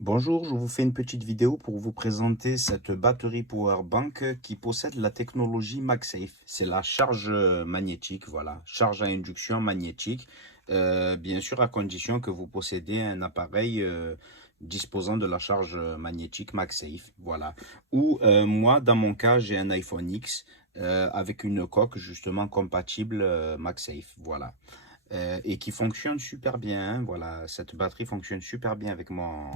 Bonjour, je vous fais une petite vidéo pour vous présenter cette batterie Powerbank qui possède la technologie MagSafe. C'est la charge magnétique, voilà, charge à induction magnétique, bien sûr à condition que vous possédez un appareil disposant de la charge magnétique MagSafe, voilà. Ou moi, dans mon cas, j'ai un iPhone X avec une coque justement compatible MagSafe, voilà. Et qui fonctionne super bien, hein, voilà, cette batterie fonctionne super bien avec mon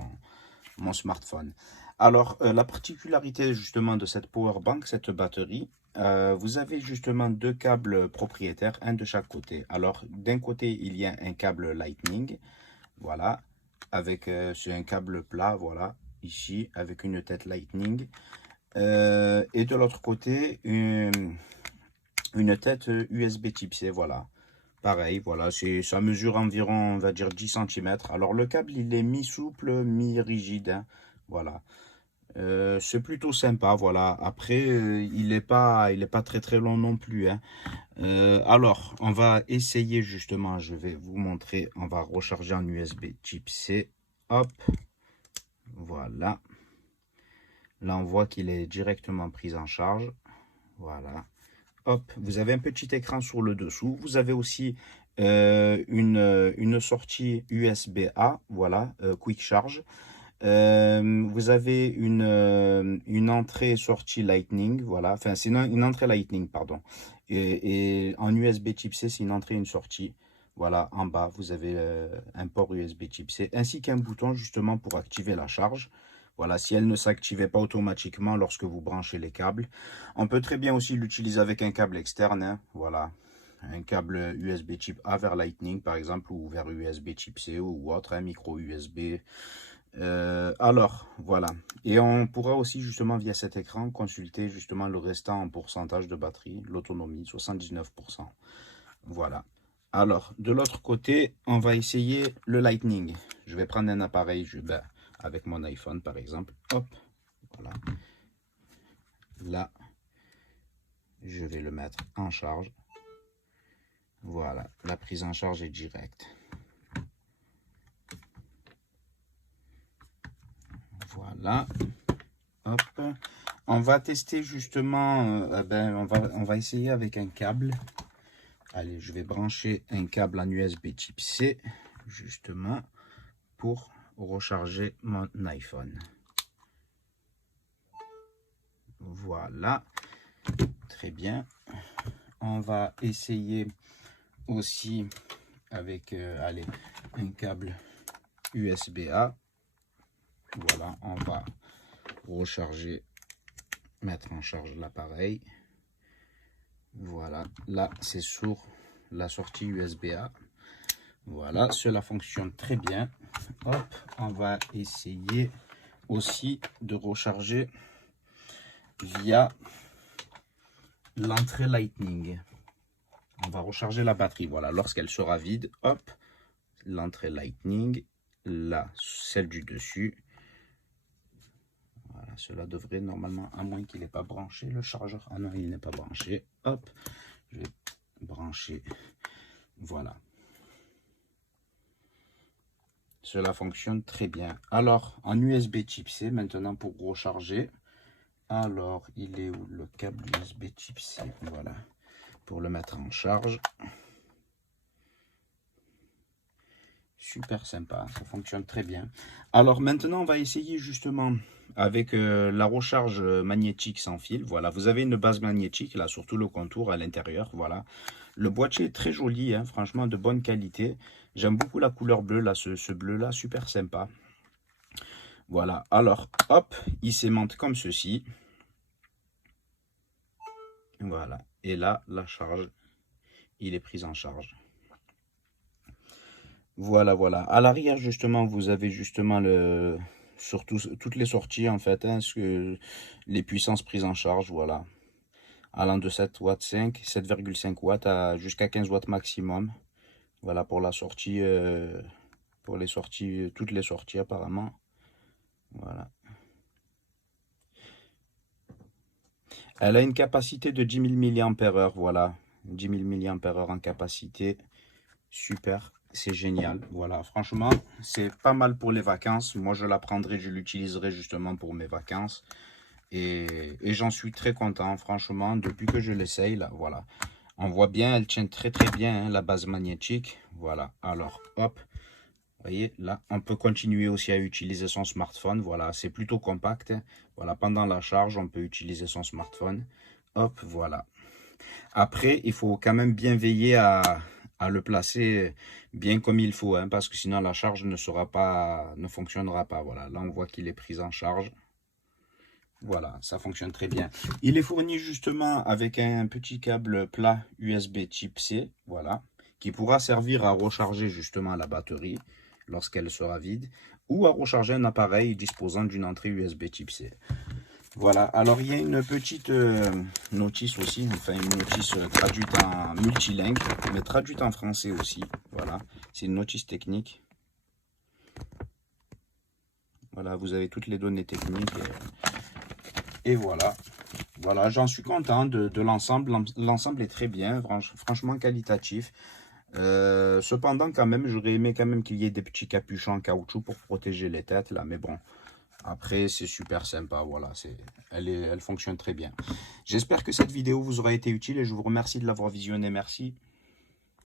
smartphone. Alors, la particularité justement de cette power bank, cette batterie, vous avez justement deux câbles propriétaires, un de chaque côté. Alors, d'un côté, il y a un câble Lightning, voilà, avec c'est un câble plat, voilà, ici, avec une tête Lightning. Et de l'autre côté, une tête USB type C, voilà. Pareil, voilà, ça mesure environ, on va dire, 10 cm. Alors, le câble, il est mi-souple, mi-rigide, hein, voilà. C'est plutôt sympa, voilà. Après, il est pas très très long non plus, hein. Alors, on va essayer justement, je vais vous montrer, on va recharger en USB type C. Hop, voilà. Là, on voit qu'il est directement pris en charge. Voilà. Hop, vous avez un petit écran sur le dessous. Vous avez aussi une sortie USB-A, voilà, Quick Charge. Vous avez une entrée-sortie Lightning, voilà. Enfin, c'est une entrée Lightning, pardon. Et en USB type C, c'est une entrée et une sortie. Voilà, en bas, vous avez un port USB type C, ainsi qu'un bouton justement pour activer la charge. Voilà, si elle ne s'activait pas automatiquement lorsque vous branchez les câbles. On peut très bien aussi l'utiliser avec un câble externe, hein, voilà. Un câble USB type A vers Lightning, par exemple, ou vers USB type C ou autre, un micro USB. Alors, voilà. Et on pourra aussi, justement, via cet écran, consulter justement le restant en pourcentage de batterie, l'autonomie, 79%. Voilà. Alors, de l'autre côté, on va essayer le Lightning. Je vais prendre un appareil, avec mon iPhone, par exemple. Hop, voilà. Là, je vais le mettre en charge. Voilà, la prise en charge est directe. Voilà. Hop. On va tester justement, on va essayer avec un câble. Allez, je vais brancher un câble en USB type C, justement, pour recharger mon iPhone. Voilà, très bien. On va essayer aussi avec allez, un câble USB-A. Voilà, on va recharger, mettre en charge l'appareil. Voilà, là c'est sur la sortie USB-A. Voilà, cela fonctionne très bien. Hop, on va essayer aussi de recharger via l'entrée Lightning. On va recharger la batterie, voilà, lorsqu'elle sera vide, hop, l'entrée Lightning, là, celle du dessus. Voilà, cela devrait normalement, à moins qu'il n'ait pas branché le chargeur. Ah non, il n'est pas branché. Hop, je vais brancher. Voilà. Cela fonctionne très bien. Alors, en USB type C, maintenant pour recharger. Alors, il est où le câble USB type C? Voilà, pour le mettre en charge. Super sympa, ça fonctionne très bien. Alors maintenant, on va essayer justement avec la recharge magnétique sans fil. Voilà, vous avez une base magnétique là sur tout le contour à l'intérieur. Voilà, le boîtier est très joli, hein, franchement de bonne qualité. J'aime beaucoup la couleur bleue là, ce bleu là, super sympa. Voilà, alors hop, il s'aimante comme ceci. Voilà, et là, la charge, il est pris en charge. Voilà, voilà. À l'arrière, justement, vous avez justement toutes les sorties, en fait, hein, les puissances prises en charge, voilà. Allant de 7 watts 5, 7,5 watts à jusqu'à 15 watts maximum. Voilà pour la sortie, pour les sorties, toutes les sorties apparemment. Voilà. Elle a une capacité de 10 000 mAh, voilà. 10 000 mAh en capacité. Super. C'est génial. Voilà, franchement, c'est pas mal pour les vacances. Moi, je la prendrai, je l'utiliserai justement pour mes vacances. Et j'en suis très content, franchement, depuis que je l'essaye, là, voilà. On voit bien, elle tient très très bien, hein, la base magnétique. Voilà, alors, hop, vous voyez, là, on peut continuer aussi à utiliser son smartphone. Voilà, c'est plutôt compact, hein. Voilà, pendant la charge, on peut utiliser son smartphone. Hop, voilà. Après, il faut quand même bien veiller à le placer bien comme il faut, hein, parce que sinon la charge ne fonctionnera pas. Voilà, là on voit qu'il est pris en charge. Voilà, ça fonctionne très bien. Il est fourni justement avec un petit câble plat USB type C, voilà, qui pourra servir à recharger justement la batterie lorsqu'elle sera vide, ou à recharger un appareil disposant d'une entrée USB type C. Voilà, alors il y a une petite notice aussi, enfin une notice traduite en multilingue, mais traduite en français aussi. Voilà, c'est une notice technique. Voilà, vous avez toutes les données techniques. Et voilà, voilà, j'en suis content de l'ensemble. L'ensemble est très bien, franchement qualitatif. Cependant, quand même, j'aurais aimé quand même qu'il y ait des petits capuchons en caoutchouc pour protéger les têtes, là, mais bon. Après, c'est super sympa, voilà, elle fonctionne très bien. J'espère que cette vidéo vous aura été utile et je vous remercie de l'avoir visionnée, merci.